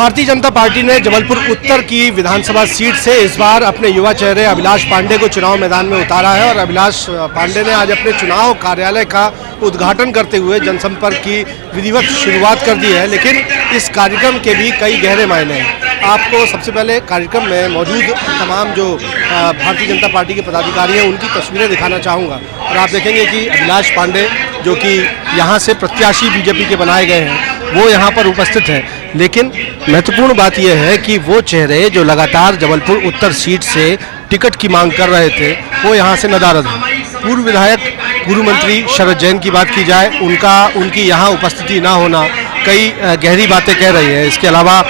Bharatiya Janata party ने जबलपुर उत्तर की विधानसभा seat से इस बार अपने युवा चेहरे अभिलाष पांडे को चुनाव मैदान में उतारा है और अभिलाष पांडे ने आज अपने चुनाव कार्यालय का उद्घाटन करते हुए जनसंपर्क की विधिवत शुरुआत कर दी है। लेकिन इस कार्यक्रम के भी कई गहरे मायने हैं। आपको सबसे पहले कार्यक्रम में मौजूद तमाम जो भारतीय जनता पार्टी के पदाधिकारी हैं उनकी तस्वीरें दिखाना चाहूँगा और आप देखेंगे कि अभिलाष पांडे जो कि यहाँ से प्रत्याशी बीजेपी के बनाए गए हैं वो यहाँ पर उपस्थित हैं। लेकिन महत्वपूर्ण बात यह है कि वो चेहरे जो लगातार जबलपुर उत्तर सीट से टिकट की मांग कर रहे थे वो यहाँ से नदारद हैं। पूर्व विधायक पूर्व मंत्री शरद जैन की बात की जाए, उनकी यहाँ उपस्थिति ना होना कई गहरी बातें कह रही है। इसके अलावा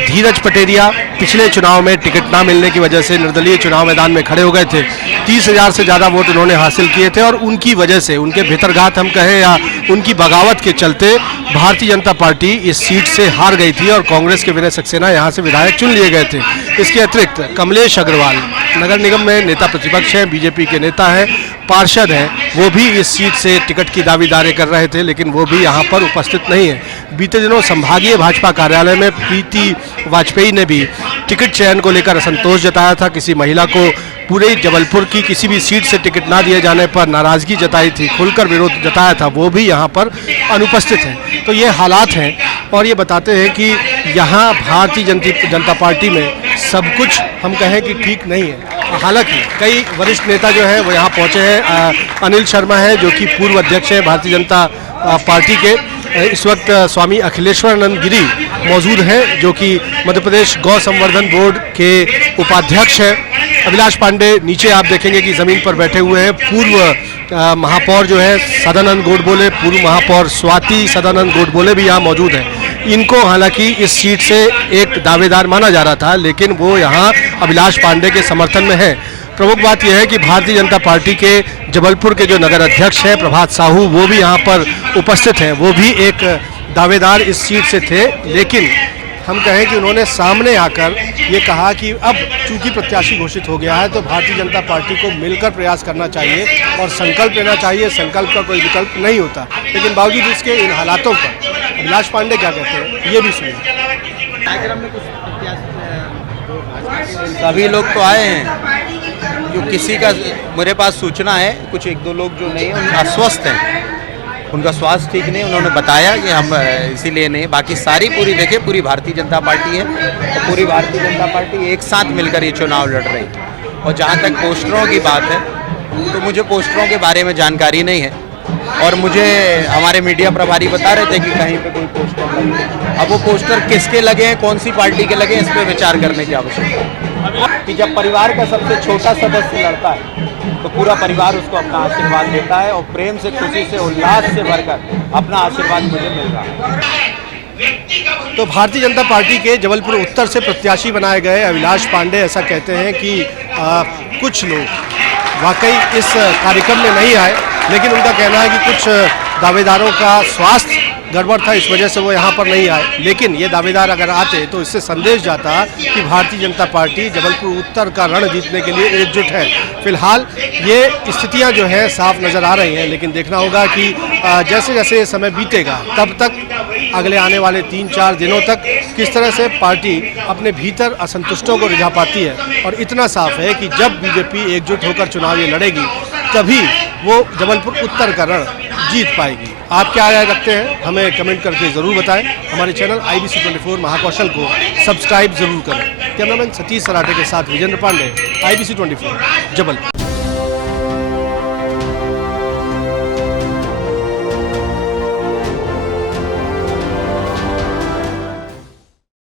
धीरज पटेरिया पिछले चुनाव में टिकट ना मिलने की वजह से निर्दलीय चुनाव मैदान में खड़े हो गए थे। 30,000 से ज़्यादा वोट उन्होंने हासिल किए थे और उनकी वजह से, उनके भीतरघात हम कहें या उनकी बगावत के चलते भारतीय जनता पार्टी इस सीट से हार गई थी और कांग्रेस के विनय सक्सेना यहाँ से विधायक चुन लिए गए थे। इसके अतिरिक्त कमलेश अग्रवाल नगर निगम में नेता प्रतिपक्ष हैं, बीजेपी के नेता हैं, पार्षद हैं, वो भी इस सीट से टिकट की दावेदारी कर रहे थे लेकिन वो भी यहाँ पर उपस्थित नहीं है। बीते दिनों संभागीय भाजपा कार्यालय में प्रीति वाजपेयी ने भी टिकट चयन को लेकर असंतोष जताया था। किसी महिला को पूरे जबलपुर की किसी भी सीट से टिकट ना दिए जाने पर नाराज़गी जताई थी, खुलकर विरोध जताया था, वो भी यहाँ पर अनुपस्थित हैं। तो ये हालात हैं और ये बताते हैं कि यहाँ भारतीय जनता पार्टी में सब कुछ हम कहें कि ठीक नहीं है। हालांकि कई वरिष्ठ नेता जो हैं वो यहाँ पहुँचे हैं। अनिल शर्मा है जो कि पूर्व अध्यक्ष हैं भारतीय जनता पार्टी के। इस वक्त स्वामी अखिलेश्वरानंद गिरी मौजूद हैं जो कि मध्य प्रदेश गौ संवर्धन बोर्ड के उपाध्यक्ष हैं। अभिलाष पांडे नीचे आप देखेंगे कि ज़मीन पर बैठे हुए हैं। पूर्व महापौर जो है सदानंद गोडबोले, पूर्व महापौर स्वाति सदानंद गोडबोले भी यहाँ मौजूद हैं। इनको हालांकि इस सीट से एक दावेदार माना जा रहा था लेकिन वो यहाँ अभिलाष पांडे के समर्थन में है। प्रमुख बात यह है कि भारतीय जनता पार्टी के जबलपुर के जो नगर अध्यक्ष हैं प्रभात साहू, वो भी यहाँ पर उपस्थित हैं। वो भी एक दावेदार इस सीट से थे लेकिन हम कहें कि उन्होंने सामने आकर ये कहा कि अब चूंकि प्रत्याशी घोषित हो गया है तो भारतीय जनता पार्टी को मिलकर प्रयास करना चाहिए और संकल्प लेना चाहिए। संकल्प का कोई विकल्प नहीं होता। लेकिन बावजूद इसके इन हालातों पर अभिलाष पांडे क्या कहते हैं ये भी सुनिए। सभी लोग तो आए हैं, जो किसी का मेरे पास सूचना है, कुछ एक दो लोग जो नहीं है अस्वस्थ हैं, उनका स्वास्थ्य ठीक नहीं, उन्होंने बताया कि हम इसीलिए नहीं। बाकी सारी पूरी देखिए पूरी भारतीय जनता पार्टी है और पूरी भारतीय जनता पार्टी एक साथ मिलकर ये चुनाव लड़ रही है। और जहाँ तक पोस्टरों की बात है तो मुझे पोस्टरों के बारे में जानकारी नहीं है और मुझे हमारे मीडिया प्रभारी बता रहे थे कि कहीं पे कोई पोस्टर लगे। अब वो पोस्टर किसके लगे हैं, कौन सी पार्टी के लगे हैं, इस पर विचार करने की आवश्यकता है कि जब परिवार का सबसे छोटा सदस्य लड़ता है तो पूरा परिवार उसको अपना आशीर्वाद देता है और प्रेम से, खुशी से, उल्लास से भरकर अपना आशीर्वाद मुझे मिल रहा है। तो भारतीय जनता पार्टी के जबलपुर उत्तर से प्रत्याशी बनाए गए अभिलाष पांडे ऐसा कहते हैं कि कुछ लोग वाकई इस कार्यक्रम में नहीं आए लेकिन उनका कहना है कि कुछ दावेदारों का स्वास्थ्य गड़बड़ था, इस वजह से वो यहाँ पर नहीं आए। लेकिन ये दावेदार अगर आते तो इससे संदेश जाता कि भारतीय जनता पार्टी जबलपुर उत्तर का रण जीतने के लिए एकजुट है। फिलहाल ये स्थितियाँ जो हैं साफ नज़र आ रही हैं लेकिन देखना होगा कि जैसे जैसे समय बीतेगा तब तक अगले आने वाले 3-4 दिनों तक किस तरह से पार्टी अपने भीतर असंतुष्टों को रिझा पाती है। और इतना साफ है कि जब बीजेपी एकजुट होकर चुनाव ये लड़ेगी तभी वो जबलपुर उत्तर का रण जीत पाएगी। आप क्या राय रखते हैं हमें कमेंट करके ज़रूर बताएं। हमारे चैनल IBC 24 महाकौशल को सब्सक्राइब जरूर करें। कैमरामैन सतीश सराठे के साथ विजेंद्र पांडे, IBC 24 जबलपुर।